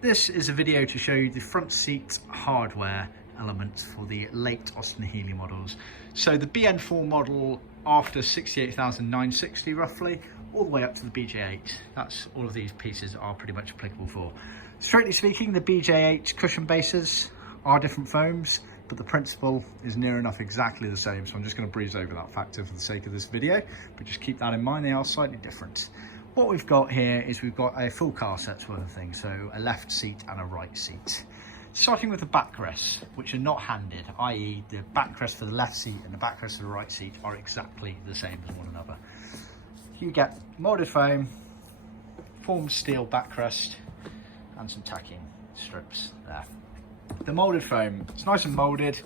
This is a video to show you the front seat hardware elements for the late Austin Healey models. So the BN4 model after 68,960 roughly, all the way up to the BJ8. That's all of these pieces are pretty much applicable for. Straightly speaking, the BJ8 cushion bases are different foams, but the principle is near enough exactly the same. So I'm just going to breeze over that factor for the sake of this video, but just keep that in mind, they are slightly different. What we've got here is we've got a full car set's worth of things, so a left seat and a right seat. Starting with the backrests, which are not handed, i.e. the backrest for the left seat and the backrest for the right seat are exactly the same as one another. You get moulded foam, formed steel backrest, and some tacking strips there. The moulded foam, it's nice and moulded,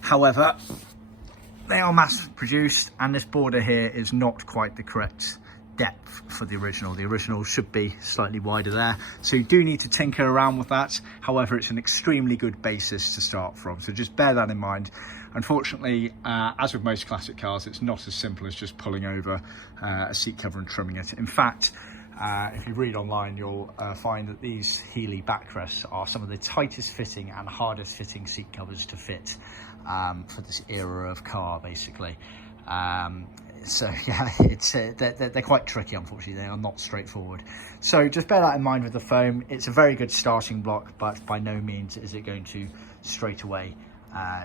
however, they are mass produced and this border here is not quite the correct depth for the original. The original should be slightly wider there, so you do need to tinker around with that. However, it's an extremely good basis to start from, so just bear that in mind. Unfortunately, as with most classic cars, it's not as simple as just pulling over a seat cover and trimming it. In fact, if you read online, you'll find that these Healey backrests are some of the tightest fitting and hardest fitting seat covers to fit for this era of car, basically. So yeah, it's they're quite tricky, unfortunately. They are not straightforward. So just bear that in mind with the foam. It's a very good starting block, but by no means is it going to straight away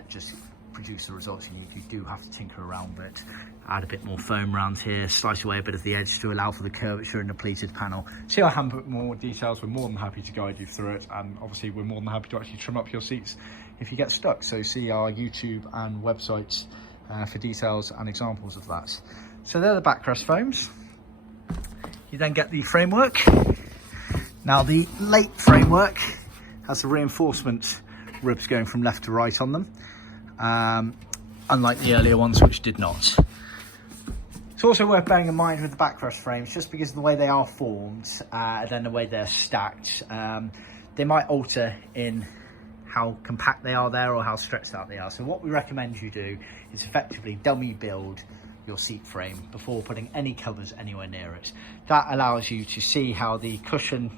just produce the results you need. You do have to tinker around with it. Add a bit more foam around here, slice away a bit of the edge to allow for the curvature in the pleated panel. See our hand put more details. We're more than happy to guide you through it, and obviously we're more than happy to actually trim up your seats if you get stuck. So see our YouTube and websites for details and examples of that. So they're the backrest foams. You then get the framework. Now the late framework has the reinforcement ribs going from left to right on them, unlike the earlier ones which did not. It's also worth bearing in mind with the backrest frames, just because of the way they are formed and then the way they're stacked, they might alter in how compact they are there or how stretched out they are. So what we recommend you do is effectively dummy build your seat frame before putting any covers anywhere near it. That allows you to see how the cushion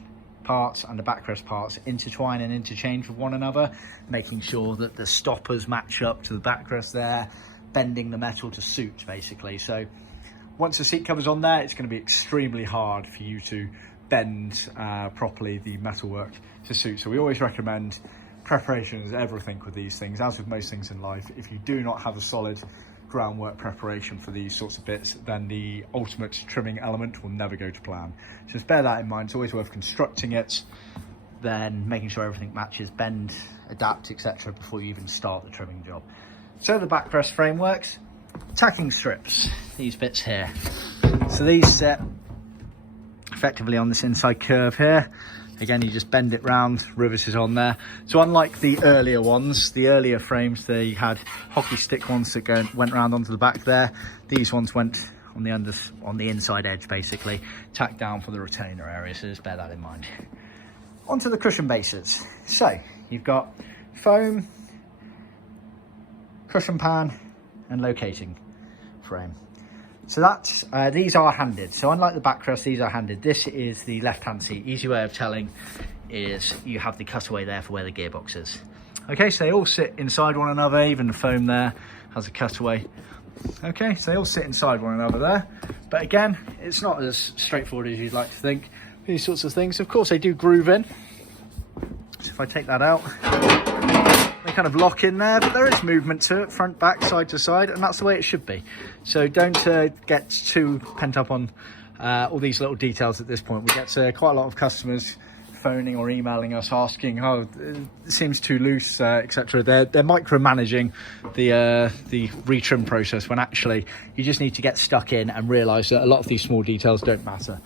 parts and the backrest parts intertwine and interchange with one another, making sure that the stoppers match up to the backrest there, bending the metal to suit, basically. So once the seat cover's on there, it's going to be extremely hard for you to bend properly the metalwork to suit. So we always recommend preparation is everything with these things. As with most things in life, if you do not have a solid groundwork preparation for these sorts of bits, then the ultimate trimming element will never go to plan. Just bear that in mind. It's always worth constructing it, then making sure everything matches, bend, adapt, etc. before you even start the trimming job. So the backrest frameworks, tacking strips, these bits here. So these sit effectively on this inside curve here. Again, you just bend it round, rivets is on there. So unlike the earlier ones, the earlier frames, they had hockey stick ones that went round onto the back there. These ones went on the inside edge, basically, tacked down for the retainer area, so just bear that in mind. Onto the cushion bases. So you've got foam, cushion pan, and locating frame. So that's, these are handed. So unlike the backrest, these are handed. This is the left-hand seat. Easy way of telling is you have the cutaway there for where the gearbox is. Okay, so they all sit inside one another. Even the foam there has a cutaway. Okay, so they all sit inside one another there. But again, it's not as straightforward as you'd like to think. These sorts of things, of course, they do groove in. So if I take that out, they kind of lock in there, but there is movement to it, front, back, side to side, and that's the way it should be. So don't get too pent up on all these little details at this point. We get quite a lot of customers phoning or emailing us asking, oh, it seems too loose, etc. They're micromanaging the retrim process, when actually you just need to get stuck in and realise that a lot of these small details don't matter.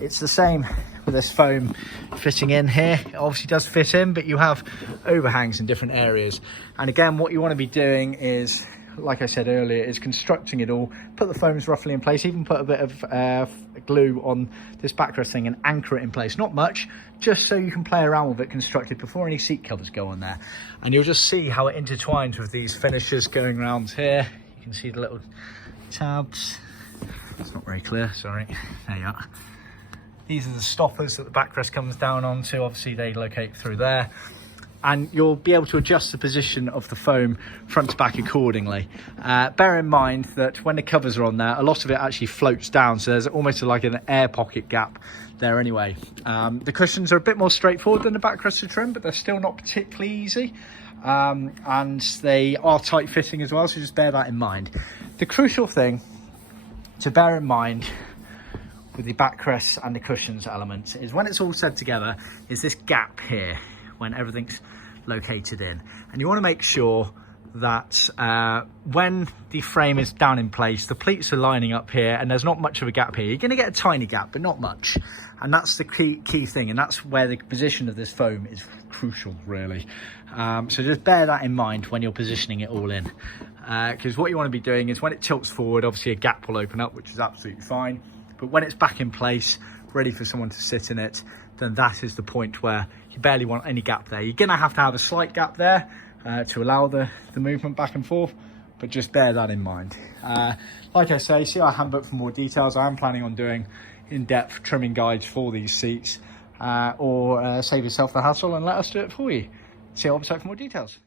It's the same with this foam fitting in here. It obviously does fit in, but you have overhangs in different areas. And again, what you want to be doing is, like I said earlier, is constructing it all, put the foams roughly in place, even put a bit of glue on this backrest thing and anchor it in place. Not much, just so you can play around with it, construct it before any seat covers go on there. And you'll just see how it intertwines with these finishes going around here. You can see the little tabs. It's not very clear, sorry. There you are. These are the stoppers that the backrest comes down onto. Obviously they locate through there, and you'll be able to adjust the position of the foam front to back accordingly. Bear in mind that when the covers are on there, a lot of it actually floats down, so there's almost like an air pocket gap there anyway. The cushions are a bit more straightforward than the backrest to trim, but they're still not particularly easy. And they are tight fitting as well, so just bear that in mind. The crucial thing to bear in mind with the backrests and the cushions elements is when it's all said together is this gap here when everything's located in, and you want to make sure that when the frame is down in place, the pleats are lining up here and there's not much of a gap here. You're going to get a tiny gap, but not much, and that's the key thing, and that's where the position of this foam is crucial, really. So just bear that in mind when you're positioning it all in, because what you want to be doing is when it tilts forward, obviously a gap will open up, which is absolutely fine, but when it's back in place ready for someone to sit in it, then that is the point where you barely want any gap there. You're going to have a slight gap there to allow the movement back and forth, but just bear that in mind. Like I say, see our handbook for more details. I am planning on doing in-depth trimming guides for these seats, or save yourself the hassle and let us do it for you. See our website for more details.